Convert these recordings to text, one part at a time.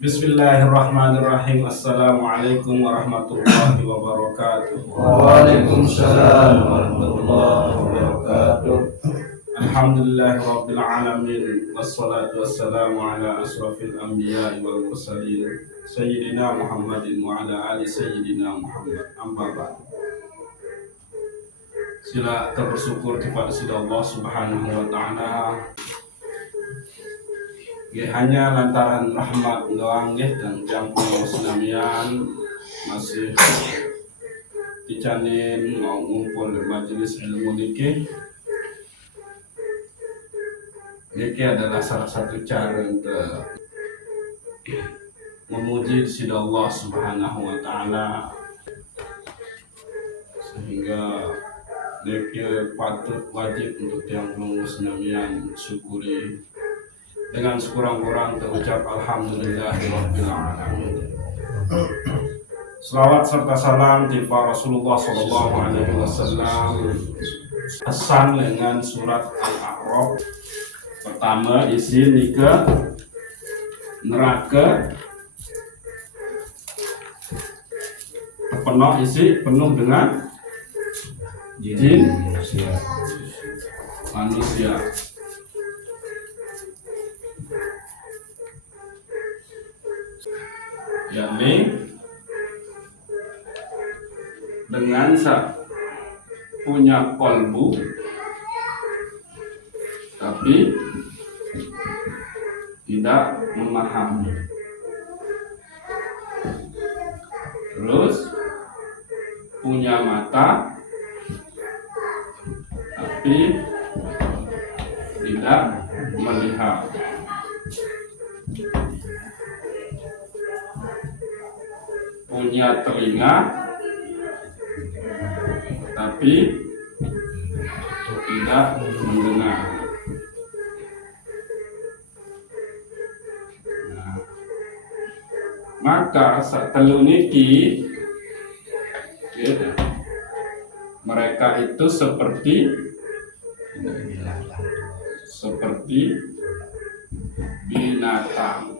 Bismillahirrahmanirrahim. Assalamualaikum warahmatullahi wabarakatuh. Waalaikumsalam warahmatullahi wabarakatuh. Alhamdulillahirabbil alamin wassalatu wassalamu ala asrofil anbiya'i wal mursalin sayyidina Muhammadin wa ala ali sayyidina Muhammad. Amma ba'du. Sila kita bersyukur kepada Allah Subhanahu wa taala. Hanya lantaran rahmat doang dan yang punya senamian masih dicanin mau ngumpul di majelis ilmu niki adalah salah satu cara untuk memuji sisi Allah Subhanahu wa taala, sehingga niki patut wajib untuk yang punya senamian syukuri dengan sekurang-kurang terucap alhamdulillahirabbil alamin. Selawat serta salam tiba Rasulullah sallallahu alaihi wasallam. Pesan dengan surat Al-A'raf. Pertama, isi nika neraka penuh dengan jin manusia. Yakni dengan punya kolbu tapi tidak memahami, terus punya mata tapi tidak melihat, punya telinga tapi tidak mendengar. Nah, maka satelu niki mereka itu seperti binatang.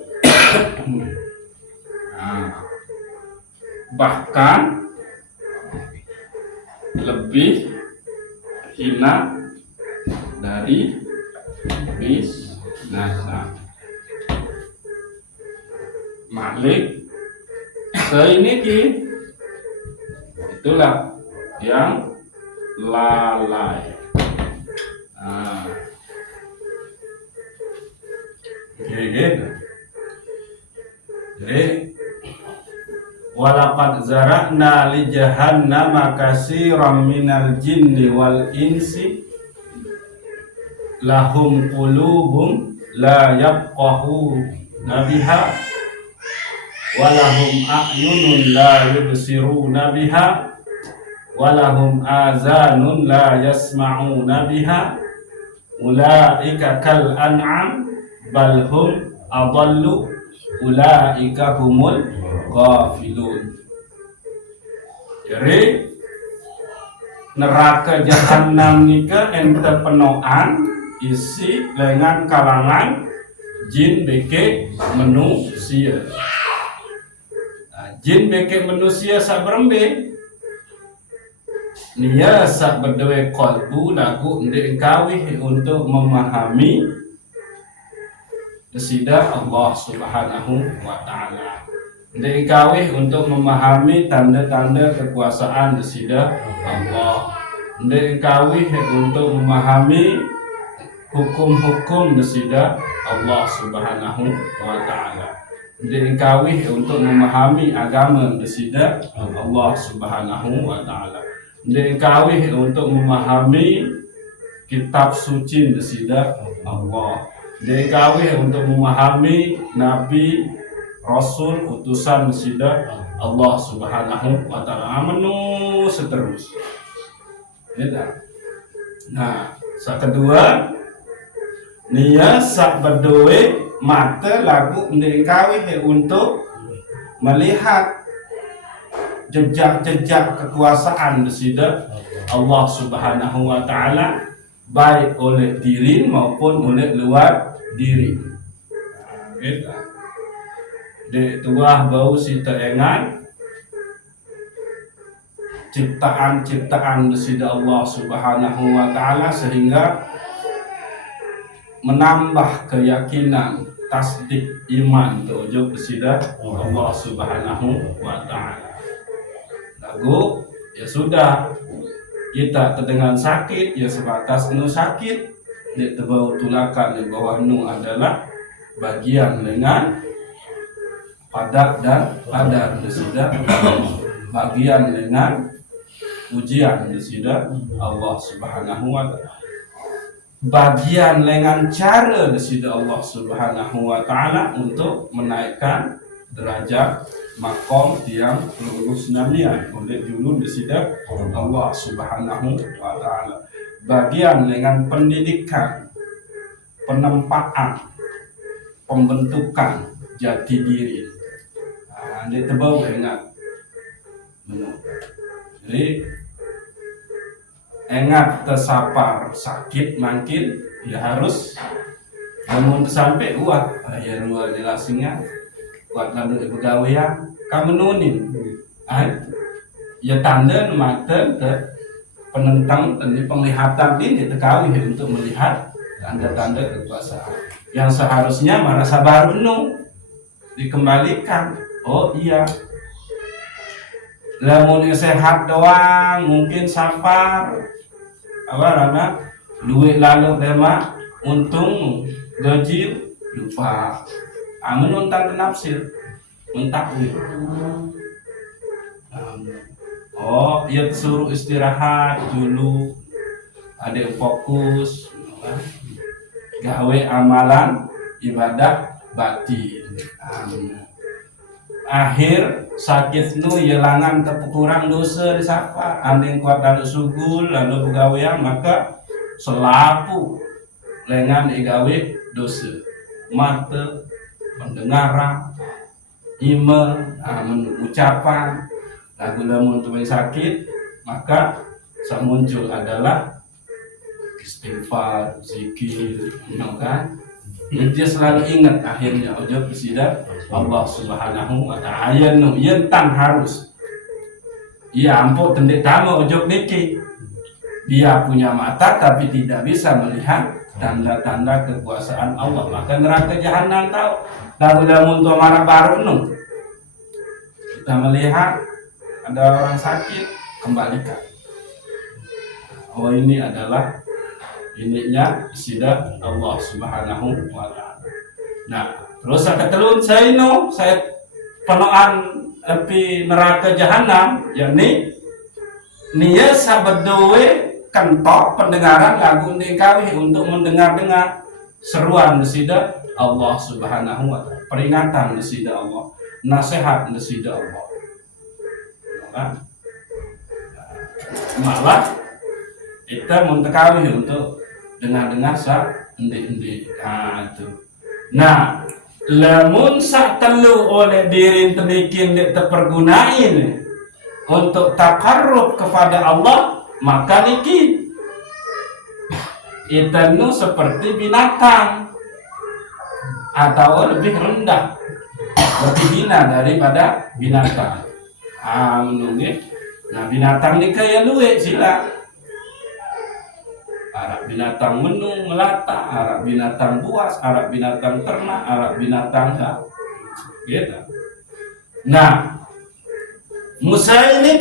Nah, bahkan lebih hina dari binatang. Malik seiniki itulah yang lalai. Jadi walaqad zara'na li jahannama katsiran minal jinni wal insi lahum qulubun la yafqahuna biha wa lahum a'yunun la yubsiruna biha wa lahum azanun la yasma'una biha ulaika kal an'am bal hum adallu ulaika humul ghafilun. Jadi neraka jahanam nika ente penoan isi dengan kalangan jin beke manusia. Jin beke manusia sabrembe nia sak berdewe kolbu lagu ndek kawih untuk memahami desidah Allah Subhanahu wa taala. Ndek kawih untuk memahami tanda-tanda kekuasaan desidah Allah. Ndek kawih untuk memahami hukum-hukum desidah Allah Subhanahu wa taala. Ndek kawih untuk memahami agama desidah Allah Subhanahu wa taala. Ndek kawih untuk memahami kitab suci desidah Allah. Ndek kawih untuk memahami nabi rasul utusan desidah Allah Subhanahu wa taala. Menu seterus. Nah, sak kedua nia sak berdoe mata lagu ndek kawih untuk melihat jejak-jejak kekuasaan desidah Allah Subhanahu wa taala, baik oleh diri maupun oleh luar diri. di tuah bau si teengan ciptaan-ciptaan sida Allah Subhanahu wa taala, sehingga menambah keyakinan tasdik iman tujuh sida Allah Subhanahu wa taala. Lagu ya sudah, kita terdengar sakit ya sebatas nu sakit, di tebau tulakan di bawah nu adalah bagian dengan padat dan padat sudah bagian dengan ujian sudah Allah Subhanahu wa taala, bagian dengan cara sudah Allah Subhanahu wa taala untuk menaikkan derajat makom yang lulus namian oleh julun sudah Allah Subhanahu wa taala, bagian dengan pendidikan, penempaan, pembentukan jati diri. Dia tebau ingat. Jadi ingat tersapar sakit makin ya harus namun sampai kuat ya luar jelasnya kuat lalu pegawai yang kamu nunin ya tanda mata penentang dan penglihatan ini terkawin untuk melihat tanda-tanda kekuasaan yang seharusnya merasa baru dikembalikan. Oh iya, lamun sehat doang mungkin safar apa rana duit lalu tema untung gaji lupa menonton nafsir mentakwil. Oh iya, suruh istirahat dulu, ada fokus gawe amalan ibadah batin. Akhir sakit nu yelangan kurang dosa di sapa anding kuat lalu sugul lalu pegawaian maka selapu lengan igawe dosa mata pendengaran ime ucapan lagu lamun tuwing sakit maka muncul adalah istighfar, zikir, kan? Dia selalu ingat akhirnya ujub sida Allah Subhanahu wa taala. Yentan harus. Ia ampun tendek tamu ujub niki. Dia punya mata tapi tidak bisa melihat tanda-tanda kekuasaan Allah. Maka neraka jahanam tahu. Lalu lamun tu marah baru kita melihat ada orang sakit, kembalikan. Oh ini adalah ininya sida Allah Subhanahu wa taala. Nah, terus ketelun saya penoan api neraka jahanam, yakni nia sabedowe kentok pendengaran lagu dikawi untuk mendengar seruan sida Allah Subhanahu wa taala, peringatan sida Allah, nasihat sida Allah. Malah kita mentekali untuk dengar sa endi itu. Nah, lamun sak telu oleh diri terbikin terpergunain untuk takarrub kepada Allah, maka niki itu seperti binatang atau lebih rendah, lebih hina daripada binatang. Nah binatang ni kaya luwe sila. Arab binatang menung melata, Arab binatang buas, Arab binatang ternak, Arab binatang gitu. Nah, Musa ini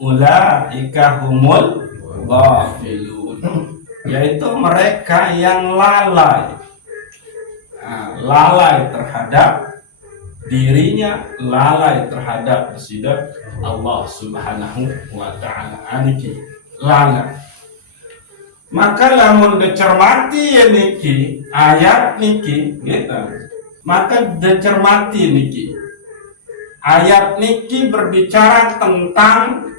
ulaika humul ghafilun, yaitu mereka yang lalai, lalai terhadap dirinya, lalai terhadap sidat Allah Subhanahu wa taala. Aniki lalai. Maka lamun dicermati ya niki ayat niki gitu. Maka dicermati niki ayat niki berbicara tentang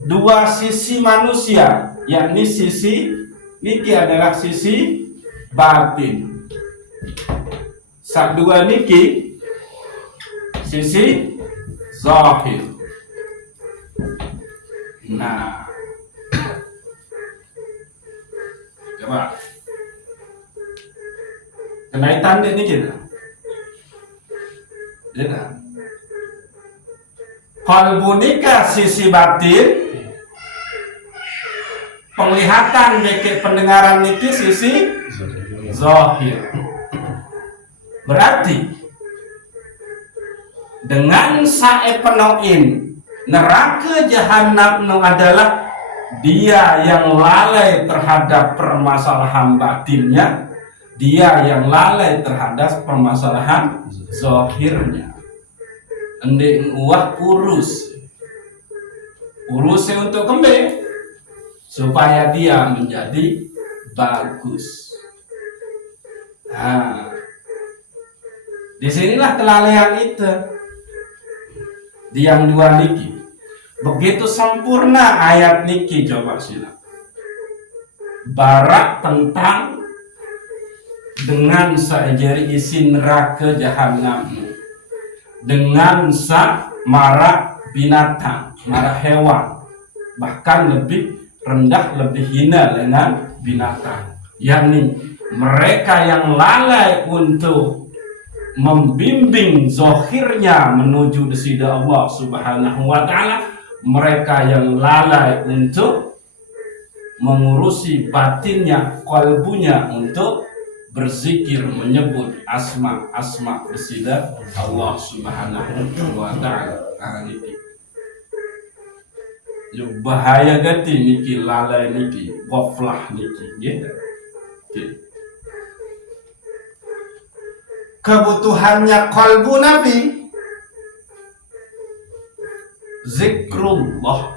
dua sisi manusia, yakni sisi niki adalah sisi batin, dua niki sisi zahir. Nah, coba kenaitan ini kita Tidak. Qalbu nikah sisi batin, penglihatan niki pendengaran niki sisi zahir. Berarti dengan sae penoin neraka jahanam nu adalah dia yang lalai terhadap permasalahan batinnya, dia yang lalai terhadap permasalahan zahirnya. Ending uah urusnya untuk kembali supaya dia menjadi bagus. Nah, disinilah kelalaian itu di yang dua niki. Begitu sempurna ayat niki, coba sila barak tentang dengan saejari isi neraka jahanam, dengan sa mara binatang, mara hewan, bahkan lebih rendah, lebih hina dengan binatang, yakni mereka yang lalai untuk membimbing zahirnya menuju desida Allah Subhanahu wa ta'ala, mereka yang lalai untuk mengurusi batinnya, kalbunya untuk berzikir, menyebut asma desida Allah Subhanahu wa ta'ala. Bahaya gati niki, lalai niki, ghaflah niki, gitu. Kebutuhannya kalbu Nabi zikrullah.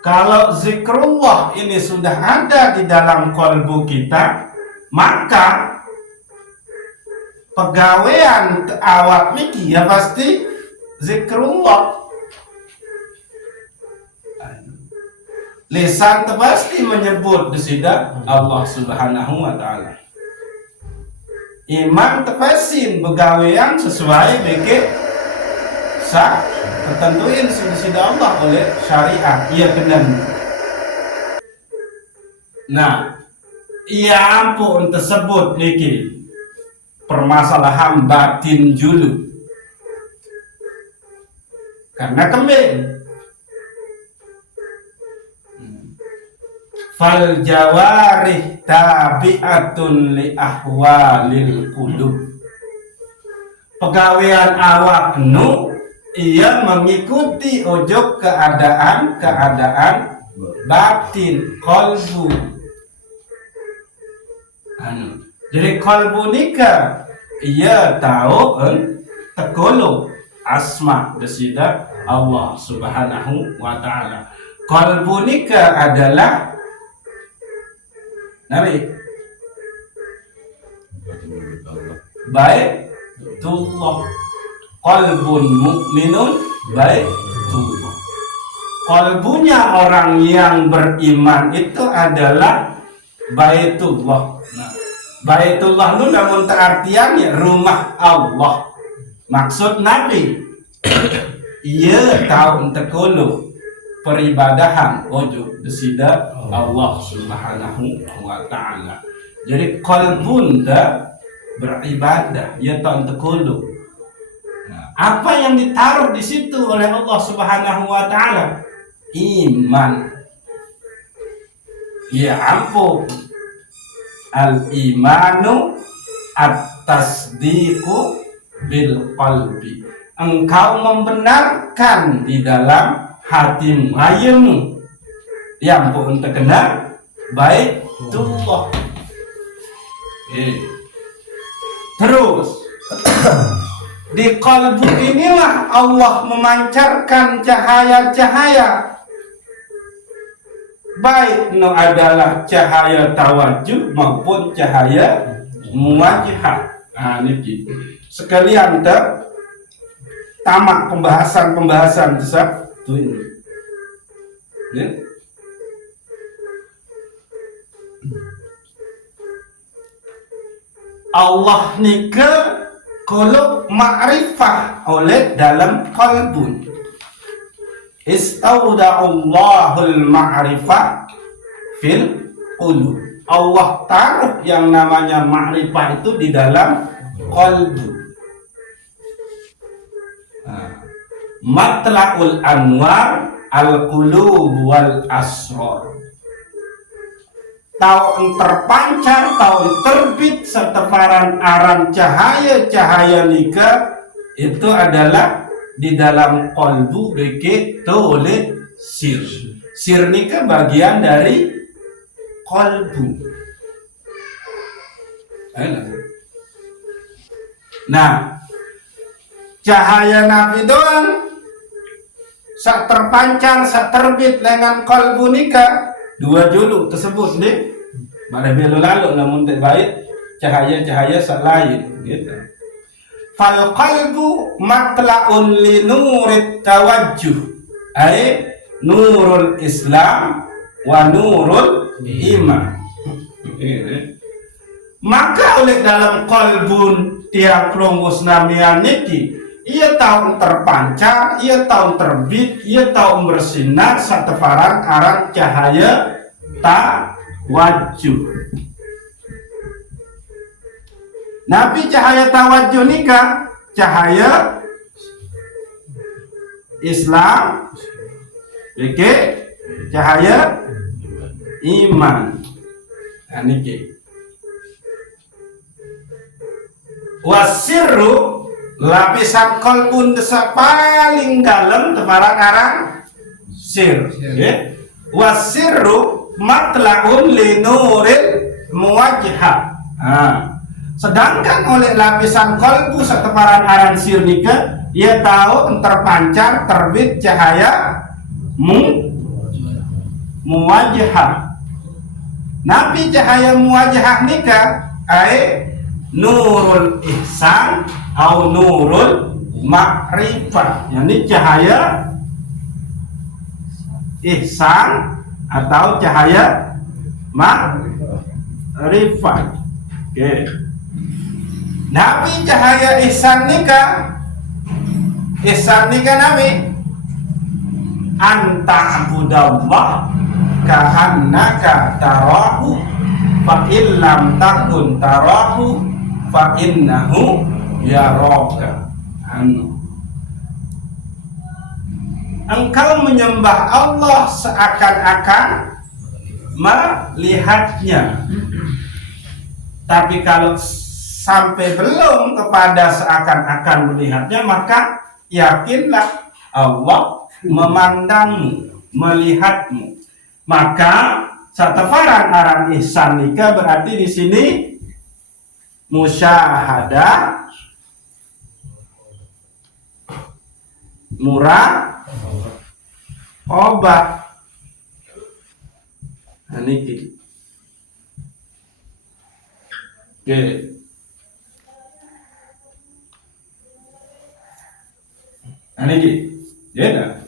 Kalau zikrullah ini sudah ada di dalam kalbu kita, maka pegawaian awak niki ya pasti zikrullah. Lisan pasti menyebut desida Allah Subhanahu wa ta'ala. Iman tepasin pegawaian sesuai dengan ketentuin desida Allah oleh syariat. Ia kena. Nah, ia ampun tersebut niki permasalahan batin julu. Karena kembali fal jawarih tabi'atun li ahwalil qulub. Pegawaian awak nu ia mengikuti ojo keadaan batin kalbu. Jadi kalbu nikah ia tahu tegolo asma desida Allah Subhanahu wa ta'ala. Kalbu nikah adalah Nabi Baitullah, qalbun mu'minun Baitullah. Kalbunya orang yang beriman itu adalah Baitullah. Nah, Baitullah itu namun artiannya rumah Allah. Maksud Nabi ia tahu tekulu peribadahan ojo desida Allah Subhanahu wa ta'ala. Jadi kalbun beribadah, ia tahu tekulu. Nah, apa yang ditaruh di situ oleh Allah Subhanahu wa ta'ala? Iman. Ya ampun. Al-imanu at-tasdiqu bil qalbi. Engkau membenarkan di dalam hati ayemu yang pun terkena Baitullah. Terus di kalbu inilah Allah memancarkan cahaya-cahaya, baik no adalah cahaya tawajuh maupun cahaya muwajihat. Nah, ini sekalian tamak pembahasan besar ini. Ya. Allah nika qulub ma'rifah oleh dalam qalbun. Istauda'ullahul ma'rifah fil qulub. Allah taruh yang namanya ma'rifah itu di dalam qalbu. Matla'ul anwar al-qulub wal asrar. Tahun terpancar, tahun terbit seteparan aran cahaya nika itu adalah di dalam qalbu beke oleh sir. Sir nika bagian dari qalbu. Nah, cahaya Nabi doang sak terpancar, sak terbit dengan qalbu nika dua julu tersebut deh. Mana belo lalu namun tak baik cahaya-cahaya sak lain gitu. Fal qalbu matla'un li nurit tawajjuh ay nurul Islam wa nurul iman. Maka oleh dalam qalbun tiap longus namian niki ia tahu terpancar, ia tahu terbit, ia tahu bersinar sateparan aran cahaya tawajuh. Nabi cahaya tawajuh nika cahaya Islam, oke, cahaya iman. Nah, niki. Wasirru lapisan qalbun desa paling dalam teparan arang sir. Okay. Wasirru matla'un li nuril muwajjah. Sedangkan oleh lapisan qalbu seteparan arang sir nika ia tahu terpancar terbit cahaya muwajjah. Nabi cahaya muwajjah nika ai nurul ihsan atau nurul makrifah, yakni cahaya ihsan atau cahaya makrifah. Oke. Nabi cahaya ihsan nika Nabi anta abudallah ka'annaka tarahu fa illam takun tarahu fa innahu yaraka. Engkau menyembah Allah seakan-akan melihatnya, tapi kalau sampai belum kepada seakan-akan melihatnya, maka yakinlah Allah memandangmu, melihatmu. Maka satefaran aran ihsan nika berarti di sini musyahadah, muraqabah. Nah, niki. Oke. Nah, niki. Ya,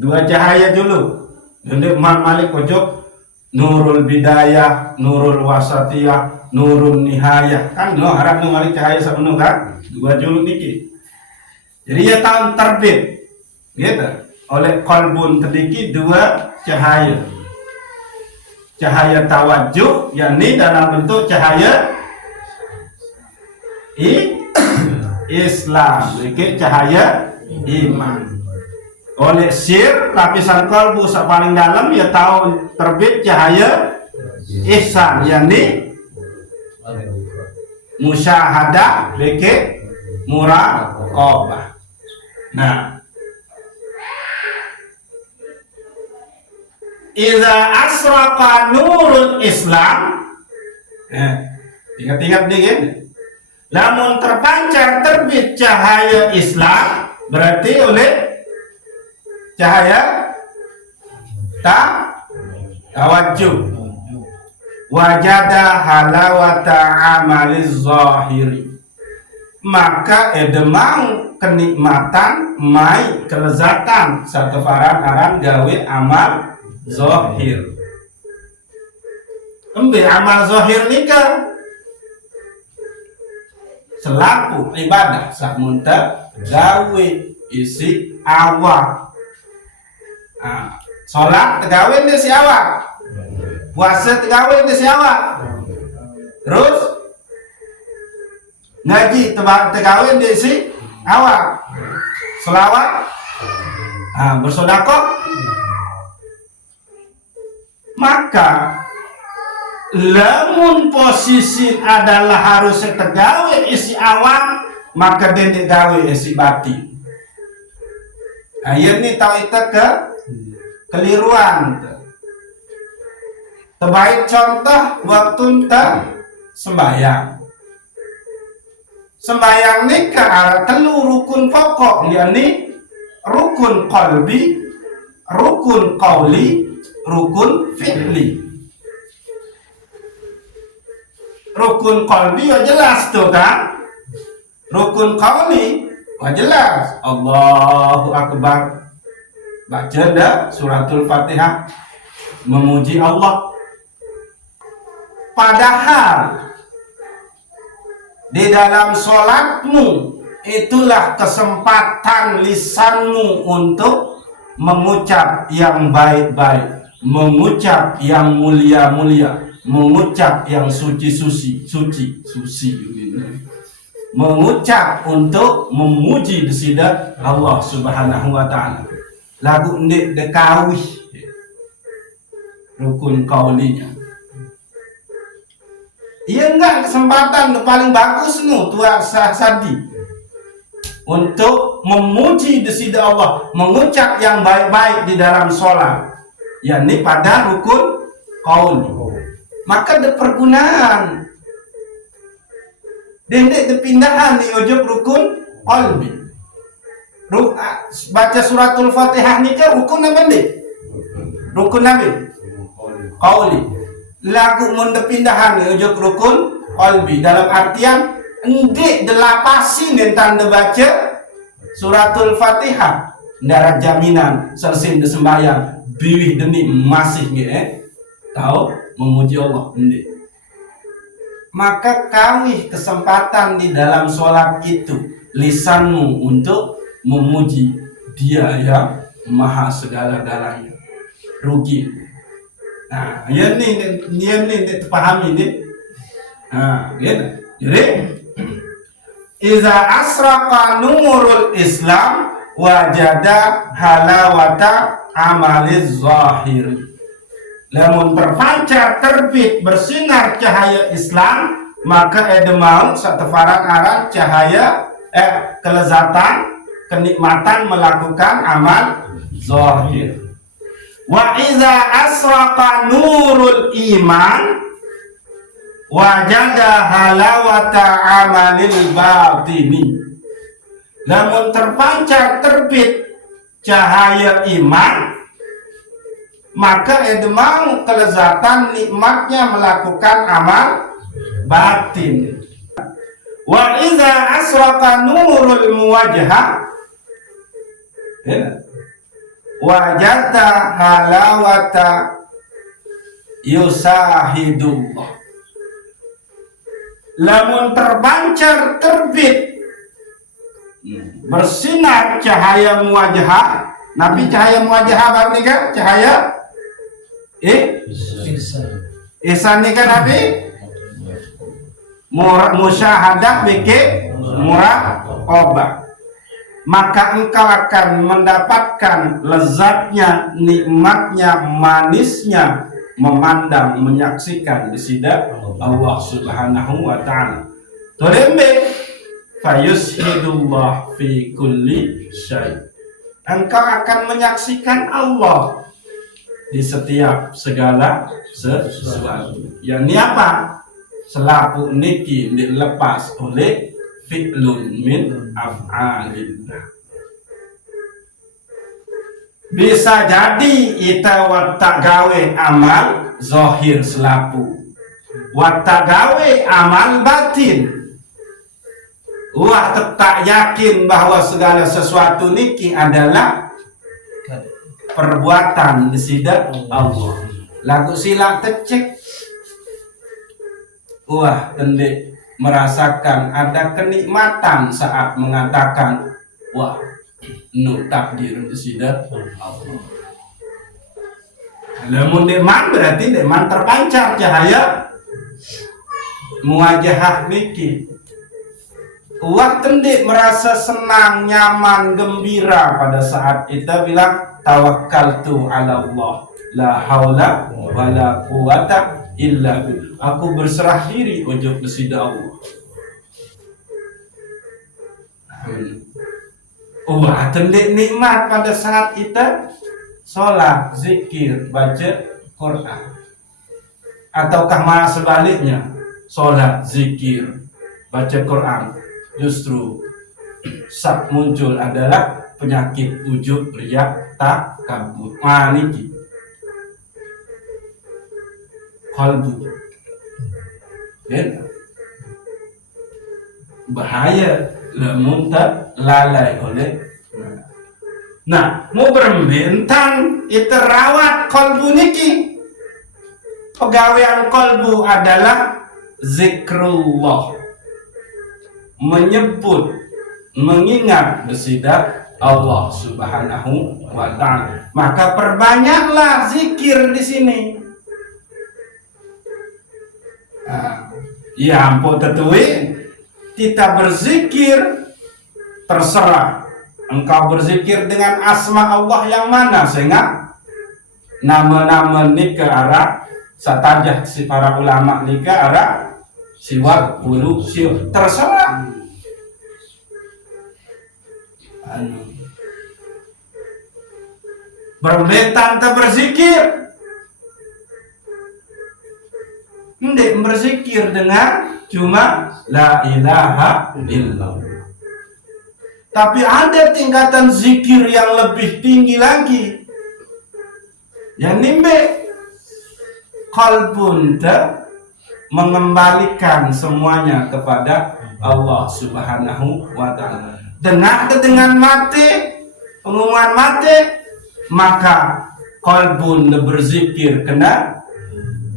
dua cahaya dulu. Jadi Malik pojok nurul bidayah, nurul wasatiyah, nurun nihayah. Kan no harap no Malik cahaya sepenuh kan? Dua dulu niki. Jadi ya tahun terbit. Gitu. Oleh qalbun terdiki dua cahaya. Cahaya tawajuh, yakni dalam bentuk cahaya Islam, jadi cahaya iman. Oleh sir lapisan kalbu paling dalam ya tahu terbit cahaya ihsan, yakni musyahadah, beke muraqabah. Nah, idza asraqa nurul Islam, ingat-ingat nih kan? Namun terpancar terbit cahaya Islam berarti oleh cahaya tawajuh wajada halawata amaliz zahiri, maka edemang kenikmatan mai kelezatan satu aran gawe amal zahir. Embe amal zahir nika selaku ibadah sakmunta gawe isi awak. Sholat gawe di si awak. puasa tergawe di si awak, terus ngaji tergawe di si awak, selawat, bersedekah, maka lamun posisi adalah harus tergawe isi awak, maka dia digawe isi batin. Ini tahu itu keliruan. Terbaik contoh waktu sembahyang. Sembahyang ni ke arah telu rukun pokok, yakni rukun qalbi, rukun qauli, rukun fi'li. Rukun qalbi ya jelas tuh kan? Rukun qauli ya jelas. Allahu Akbar. Baca dah suratul Fatihah memuji Allah. Padahal di dalam sholatmu itulah kesempatan lisanmu untuk mengucap yang baik-baik, mengucap yang mulia-mulia, mengucap yang suci, mengucap untuk memuji disida Allah Subhanahu wa Ta'ala. Lagu ndik dekawih rukun kaulinya. Iya enggak kesempatan paling bagus nu tua sadi untuk memuji disida Allah, mengucap yang baik-baik di dalam sholat, yakni pada rukun qauli. Maka ada pergunaan dendek depindahan di ujub rukun qalbi. Baca suratul Fatihah ni kan rukun apa ni? Rukun nabi qauli. Lagu munda pindahan ujung rukun qalbi dalam artian enggak delapasin dan tanda baca suratul Fatihah darat jaminan selesai sembahyang biwih deni masih tahu memuji Allah enggak. Maka kawih kesempatan di dalam sholat itu lisanmu untuk memuji Dia yang maha segala-galanya. Rugi. Nah, ini terpahami ni. Jadi, iza asraqa nurul Islam wajada halawata amaliz zahir. Lamun terpancar terbit bersinar cahaya Islam, maka edemau satefaran arah cahaya kelezatan, kenikmatan melakukan amal zahir. Wa iza asraqa nurul iman wajada halawata amalil batini. Namun terpancar terbit cahaya iman, maka edemang kelezatan nikmatnya melakukan amal batin. Wa iza asraqa nurul muwajjah wajata halawata yusahidullah. Lamun terpancar terbit bersinar cahaya muwajah. Nabi cahaya muwajah apa ni kan? Cahaya ihsan ni kan Nabi? Musyahadah bikin muraqabah. Maka engkau akan mendapatkan lezatnya, nikmatnya, manisnya memandang, menyaksikan di sida Allah Subhanahu wa Ta'ala. Tolembe fayushidullah fi kulli syai. Engkau akan menyaksikan Allah di setiap segala sesuatu. Yang ini apa? Selaku niki dilepas oleh fi'lun min af'alillah. Bisa jadi ita watak gawe amal zahir selaku watak gawe amal batin. Wah tetap yakin bahwa segala sesuatu niki adalah perbuatan disida Allah. Lagu sila tecek. Wah tendek merasakan ada kenikmatan saat mengatakan wah nu takdir disida Allah. Lamun deman berarti deman terpancar cahaya muwajahah niki. Uang tendik merasa senang, nyaman, gembira pada saat itu bilang tawakkaltu ala Allah la haula wala quwata illa billah. Aku berserah diri ujug besida Allah. Wah, tendik nikmat pada saat itu sholat, zikir, baca Quran. Ataukah malah sebaliknya, sholat, zikir, baca Quran, justru sak muncul adalah penyakit ujub, riak, takabur. Niki qalbu. Bahaya lamun lalai oleh. Nah, mau berbentang itu rawat kalbu niki. Pegawaian kalbu adalah zikrullah, menyebut, mengingat besida Allah Subhanahu wa ta'ala. Maka perbanyaklah zikir di sini. Ya ampun tetui, kita berzikir terserah. Engkau berzikir dengan asma Allah yang mana, sehingga nama-nama ni ke arah satajah si para ulama ni ke arah siwak bulu siw, terserah. Berbetan tak berzikir, ndek berzikir dengan cuma la ilaha illallah. Tapi ada tingkatan zikir yang lebih tinggi lagi, yang nimbe qalbun mengembalikan semuanya kepada Allah Subhanahu wa ta'ala. Dengan mati, pengumuman mati, maka qalbun berzikir kena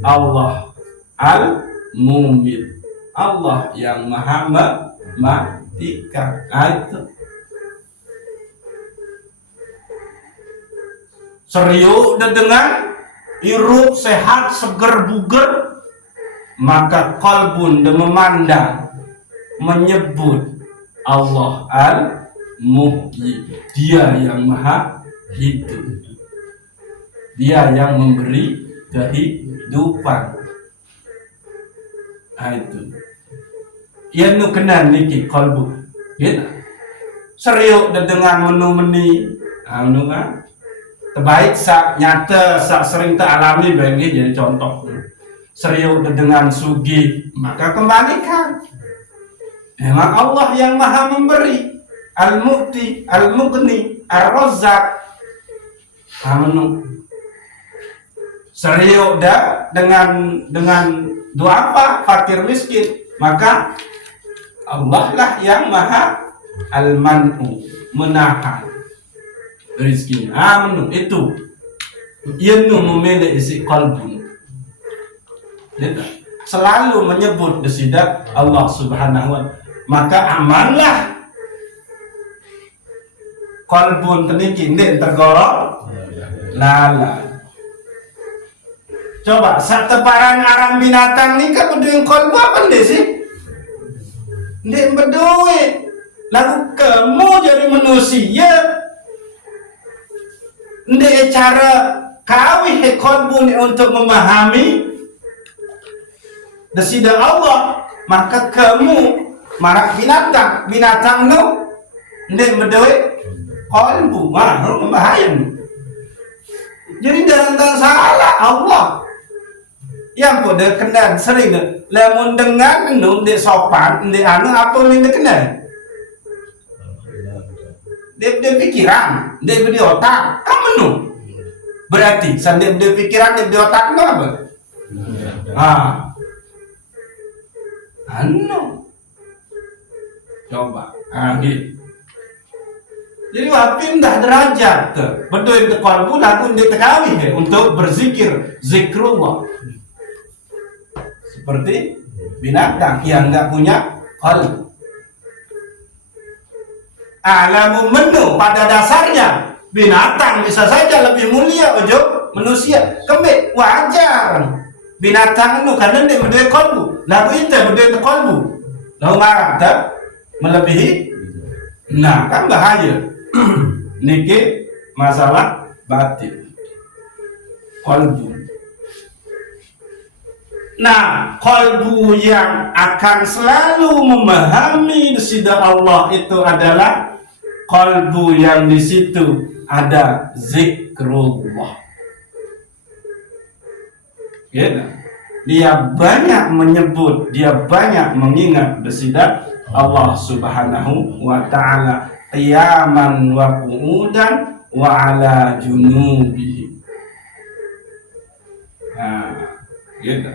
Allah al-mumit, Allah yang maha mematikan. Itu serius dengan hirup sehat seger buger, maka qalbun memandang, menyebut Allah al-muhyi, dia yang maha hidup, dia yang memberi kehidupan. Itu yang nu kena niki qalbu. Gitu. Serius dengan menu-meni anu kan terbaik sak nyata sak sering tak alami bagi jadi contoh. Serius dengan sugi, maka kembalikan. Memang Allah yang maha memberi, al-mu'ti, al-mughni, ar-razzaq. Anu serius dengan doa apa? Fakir miskin, maka Allah lah yang maha al-man'u, menahan rezeki. Itu ianu memilih isi qalbun. Selalu menyebut besida Allah Subhanahu wa ta'ala, maka amanlah qalbun teniki ndek tergorok lala. Coba sateparan aran binatang ni kan berdua qalbu apa ndek sih? Ndek berdua. Lalu kamu jadi manusia, ndek cara kawih qalbu ni untuk memahami desida Allah, maka kamu marak binatang no ndek berdua qalbu, mah membahaya. Jadi dalam salah Allah yang pada kenal sering lamun dengan nu ndek sopan, ndek anu apa ni ndek kenal. Dia pikiran, dia beri otak, kamu nu. Berarti sandek dia pikiran, dia beri otak nu apa? Anu. Coba, gitu. Jadi pindah derajat, betul itu qalbu lagu dia tekawi untuk berzikir, zikrullah. Seperti binatang yang enggak punya qalbu. Alamu menu pada dasarnya binatang bisa saja lebih mulia ujub manusia kembali wajar binatang itu karena dia berdua kolbu lalu itu berdua kolbu lalu marah tak melebihi nah kan bahaya niki masalah batin kolbu. Nah, kolbu yang akan selalu memahami sida Allah itu adalah kolbu yang di situ ada zikrullah. Ya, dia banyak menyebut, dia banyak mengingat sida Allah Subhanahu wa taala qiyaman wa qu'udan wa ala junubihi. Nah, gitu.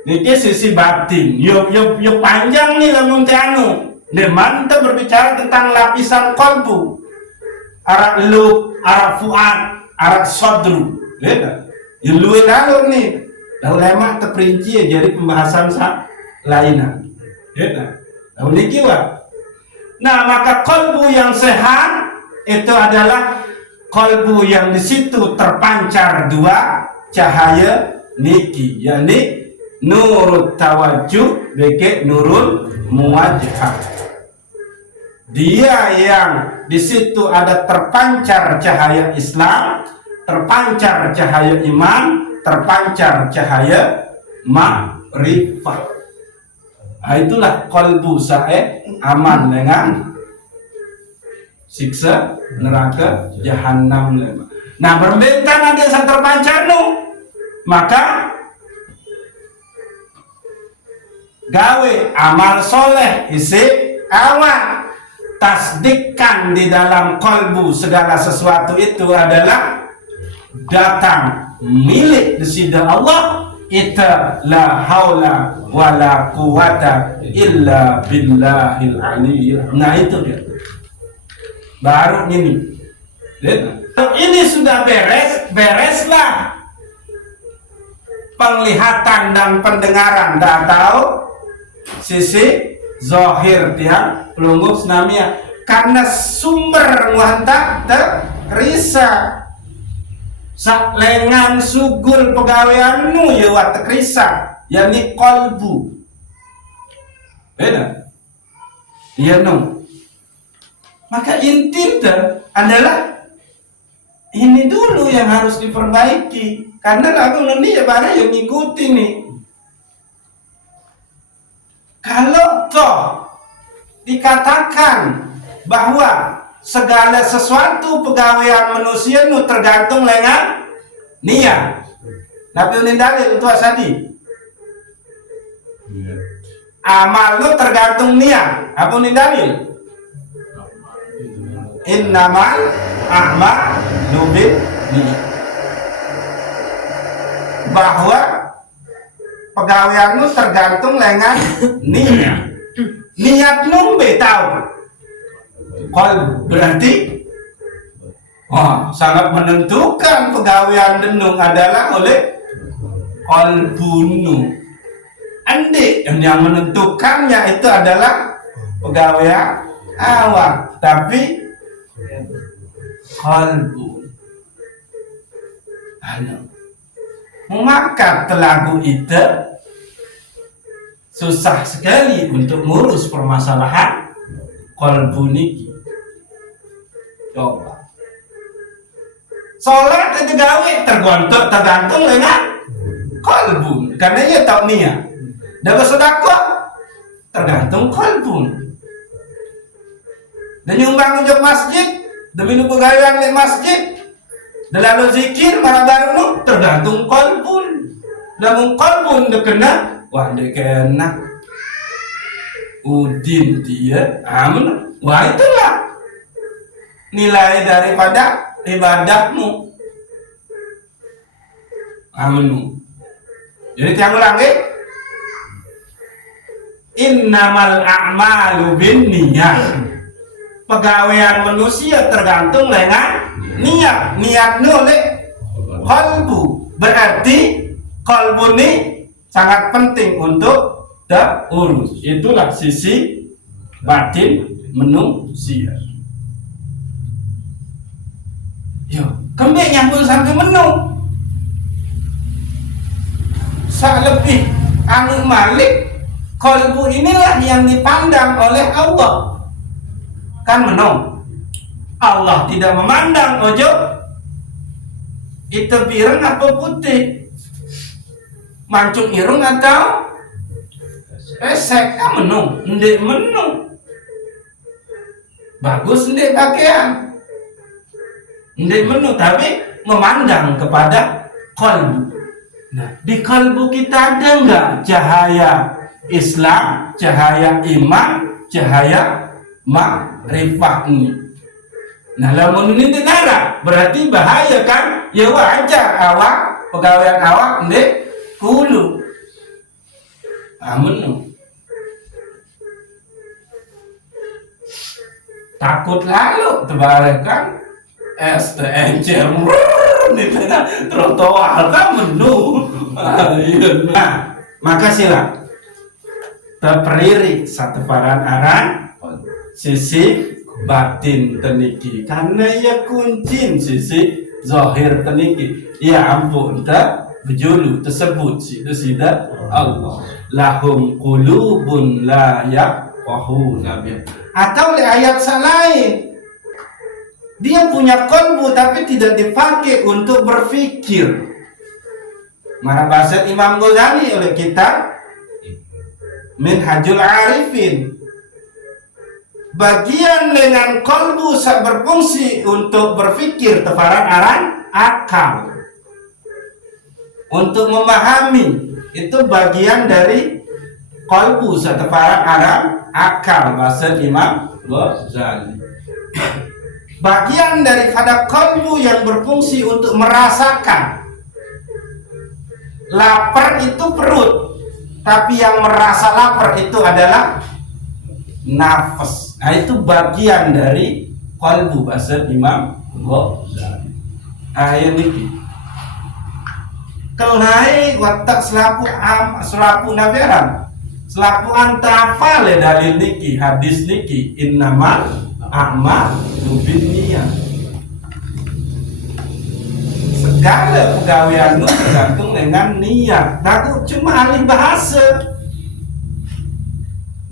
Niki sisi batin, yuk panjang nih lamun anu. Demanta berbicara tentang lapisan kolbu, arak lub, arak fuad, arak sodru, lihat. Luin alur nih, lalu lemak terperinci ya jadi pembahasan lainnya, lihat. Lalu niki wa. Nah maka kolbu yang sehat itu adalah kolbu yang di situ terpancar dua cahaya niki, yakni nurut tawajuh beke nurul muwajjah. Dia yang di situ ada terpancar cahaya Islam, terpancar cahaya iman, terpancar cahaya ma'rifah. Nah, itulah qalbu sae aman dengan siksa neraka jahanam. Nah, berbentan ada yang terpancar no, maka gawe amal soleh isi awal tasdikkan di dalam kolbu segala sesuatu itu adalah datang milik sida Allah itu la haula wala quwata illa billahil aliyyil. Nah itu dia baru ini ini sudah bereslah penglihatan dan pendengaran dah tahu sisi zahir tiang pelungguh senamia karena sumber muhanta terisa sak lengan sugul pegawaianmu ya wat terisa yakni kolbu beda iya no maka inti adalah ini dulu yang harus diperbaiki karena lagu ini ya barang yang ngikuti nih. Kalau toh dikatakan bahwa segala sesuatu pegawaian manusia itu tergantung dengan niat. Nabi unin dalil itu asadi. Amal lu tergantung niat. Apa unin dalil? Innamal a'malu binniyat. Bahwa pegawaianmu tergantung dengan niat. Niatmu tahu. Kalau berarti sangat menentukan pegawaian denung adalah oleh kolbunu. Andi yang menentukannya itu adalah pegawaian awal, tapi kolbu. Maka telagu itu susah sekali untuk ngurus permasalahan kolbu niki. Coba sholat itu gawe tergantung dengan kolbu karena dia tahu niat. Dan bersedekah tergantung kolbu. Dan nyumbang untuk masjid demi pegawaian di masjid. Dan lalu zikir marah baru tergantung kolbun. Namun kolbun kena, wah dia kena udin dia, amun, wah itulah nilai daripada ibadatmu, amun. Jadi tiang ulang innamal a'malu binniyat. Pegawaian manusia tergantung dengan niat oleh kolbu. Berarti kolbu ini sangat penting untuk diurus. Itulah sisi batin manusia. Yo. Kembik nyambung sampai menu. Sak lebih anu malik, kalbu inilah yang dipandang oleh Allah. Kan menung. Allah tidak memandang ojo itu bireng apa putih, mancung irung atau pesek. Kan menung, ndek menung. Bagus ndek pakaian, ndek menung, tapi memandang kepada kalbu. Nah, di kalbu kita ada enggak cahaya Islam, cahaya iman, cahaya makrifat ini? Nah, lamun ini tidak berarti bahaya kan? Ya wajar awak, pegawaian awak ndek kulu. Amun takut lalu tebarekan STNC nih trotoar kan menu. Nah, maka sila terperirik satu paran aran sisi batin teniki karena ya kuncin sisi zahir teniki. Ya ampun, tak berjulu tersebut itu sidat Allah. Lahum qulubun la yafqahuna biha. Atau di ayat lain, dia punya kalbu tapi tidak dipakai untuk berpikir. Mana bahasa Imam Ghazali oleh kita Minhajul Arifin. Bagian dengan kalbu berfungsi untuk berpikir tefaran aran akal. Untuk memahami itu bagian dari kalbu tefaran aran akal bahasa Imam Ghazali. Bagian daripada kalbu yang berfungsi untuk merasakan. Lapar itu perut, tapi yang merasa lapar itu adalah nafas. Nah, itu bagian dari kalbu bahasa Imam Ghazali. Ayat ini kelai watak selapu nabiaran selapu antafal dalil niki hadis niki innamal a'malu binniyat. Segala pegawaian tergantung dengan niat. Aku cuma ahli bahasa.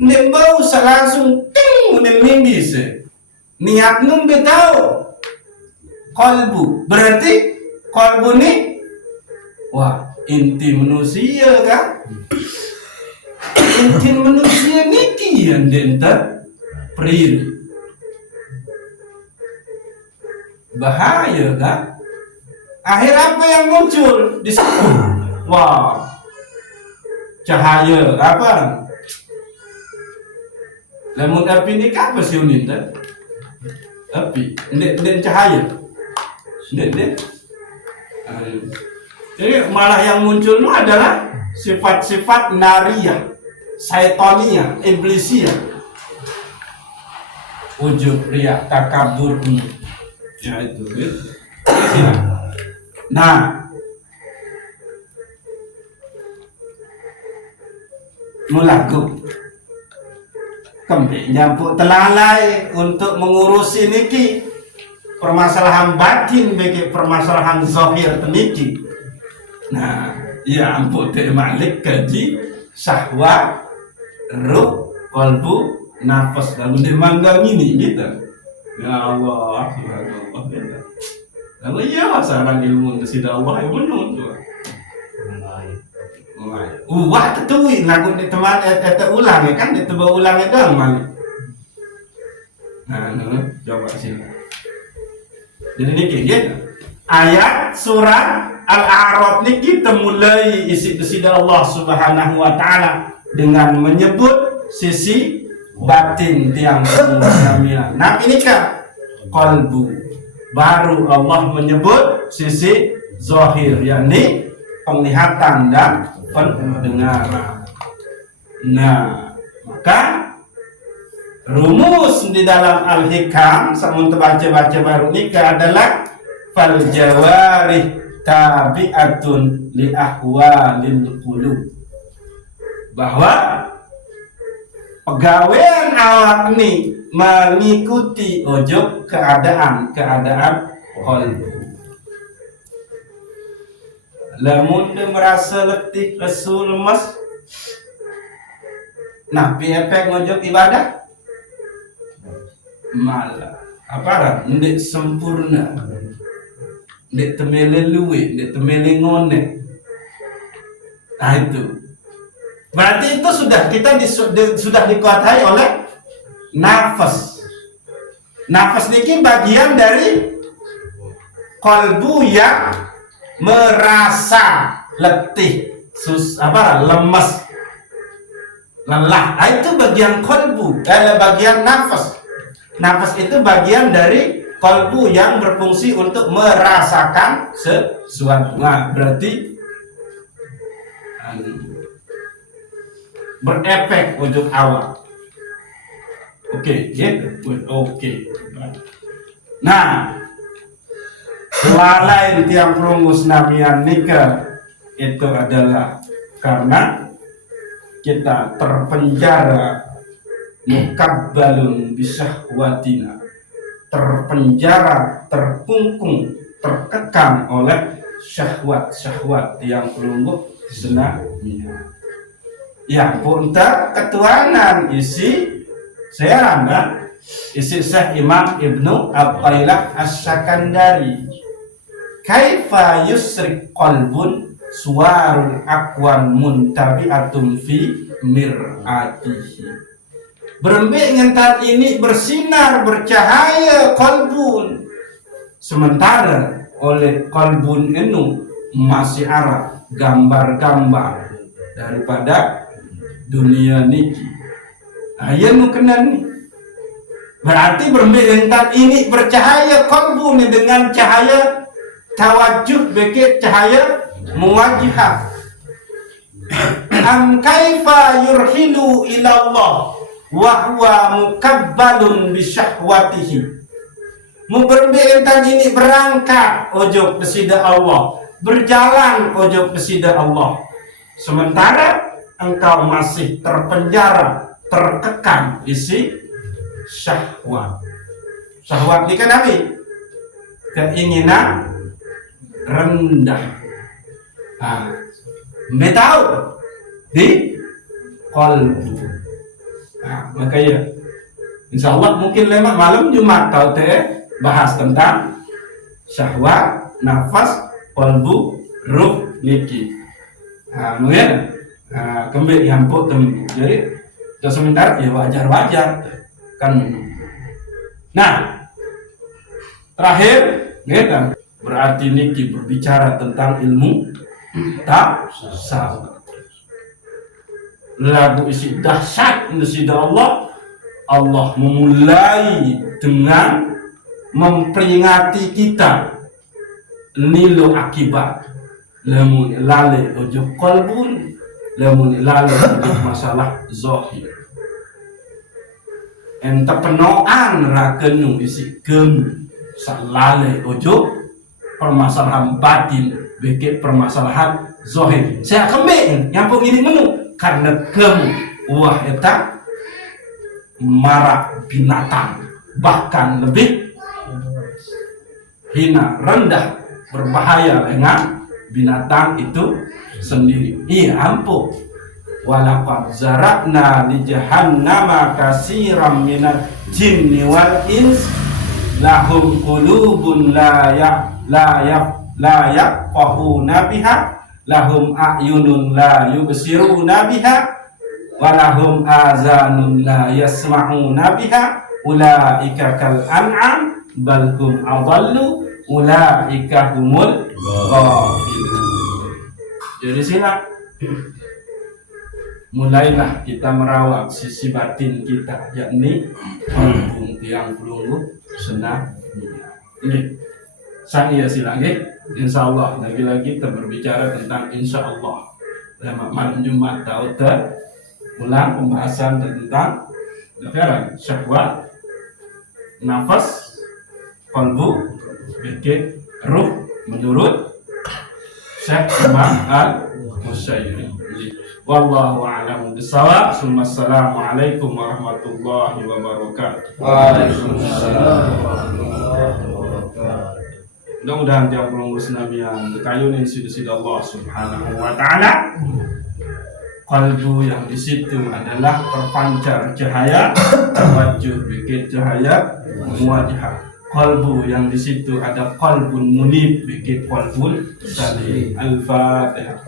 Nek bau langsung ting minggi se. Niat nun betau. Kalbu. Berarti kalbu ni wah, inti manusia kan? Inti manusia niki yang denter priri. Bahaya kan? Akhir apa yang muncul di situ? Wah, cahaya apa? Lamun api ni apa sih unin tak? Api, ndek cahaya, ndek. Jadi malah yang muncul itu adalah sifat-sifat nariyah, syaitonia, iblisia, ujub, riya, takabur, ya itu. Nah, mulaku kembali nyampuk telalai untuk mengurusi niki permasalahan batin bagi permasalahan zahir teniki. Nah, ya ampun teh malik kaji syahwat, ruh, kalbu, nafas lalu dia manggang ini gitu. Ya Allah, ya Allah. Lalu iya sarang ilmu sida Allah yang menun tu. Wah tetui lagu di teman ulang ya kan, itu ulang itu malik. Nah, coba sini. Jadi ini kayak ayat surah Al-A'raf ini kita mulai isi sida Allah Subhanahu wa taala dengan menyebut sisi batin tiang semua. Nah, ini kan kalbu. Baru Allah menyebut sisi zahir, yakni penglihatan dan pendengaran. Nah, maka rumus di dalam Al-Hikam samun terbaca-baca baru nikah adalah fal jawarih tabi'atun li ahwalil qulub. Bahwa pegawaian awak ini mengikuti ojo keadaan kalbu. lamun dia merasa letih, lesu, lemas, nah efek ngojok ibadah malah apa ndek sempurna, ndek temele luwe, ndek temele ngone. Nah itu berarti itu sudah dikuasai oleh nafas. Nafas niki bagian dari kolbu yang merasa letih, lemas, lelah. Nah, itu bagian kolbu, bagian nafas. Nafas itu bagian dari kolbu yang berfungsi untuk merasakan sesuatu. Nah, berarti berefek ujung awal. Oke, oke. Nah, lalai tiang rungus namian nikah itu adalah karena kita terpenjara mukabbalun bisahwatina, terpenjara, terkungkung, terkekang oleh syahwat yang pelungguh senamian. Yang pun tak ketuanan isi serana isi Syekh Imam Ibnu Athaillah Asy-Syakandari. Kaifa yusrik qalbun suwarul akwan muntabi'atun fi mir'atihi. Berembik ngentat ini bersinar, bercahaya qalbun, sementara oleh qalbun enu masih arah gambar-gambar daripada dunia niki. Ayah nukenan nih. Berarti bermentat ini bercahaya qalbu nih dengan cahaya tawajuh, beke cahaya muwajjihah. Am kaifa yurhilu ila Allah wa huwa mukabbalun bi syahwatihi. Bermentat ini berangkat ojo kesida Allah, berjalan ojo kesida Allah. Sementara engkau masih terpenjara, terkekang isi syahwat. Syahwat ini kan apa? Keinginan rendah. Nah, tahu di qalbu. Nah, makanya insya Allah mungkin lewat malam Jumat kau bahas tentang syahwat, nafas, qalbu, ruh niki. Nah, mungkin kembali yang tem. Jadi sementara ya wajar kan. Nah, terakhir kita berarti niki berbicara tentang ilmu tasawuf. Lagu isi dahsyat nasidah Allah memulai dengan memperingati kita nilo akibat lamun lale ojo qalbun, lamun lale ojo masalah zahir. Enta penoan rakenu isi gem salale ojo permasalahan batin, beke permasalahan zahir. Saya kembali yang ini menu karena gem wah eta marak binatang, bahkan lebih hina, rendah, berbahaya dengan binatang itu sendiri. Iya ampun. Walaqad zara'na li jahannama katsiran minal jinni wal ins lahum qulubun la yafqahuna biha lahum a'yunun la yubsiruna biha wa lahum azanun la yasma'una biha ulaika kal an'am bal hum adallu ulaika humul ghafilun. Jadi silakan mulailah kita merawat sisi batin kita, yakni kampung tiang pelunggu senang. Ini saya silakan. Insya Allah lagi-lagi kita berbicara tentang insya Allah malam Jumat tahu ulang pembahasan tentang syahwat, nafas, qalbu, fikir, ruh menurut Syekh Imam Al-Musyayri. Wallahu a'lam bishawab. Assalamualaikum warahmatullahi wabarakatuh. Waalaikumsalam warahmatullahi wabarakatuh. Mudah-mudahan tiap pengurus Nabi yang kekayunin sida Allah Subhanahu wa Ta'ala. Kalbu yang di situ adalah terpancar cahaya, tawajuh bikin cahaya muwajah. Kalbu yang di situ ada kalbun munib bikin kalbun salim. Al-Fatihah.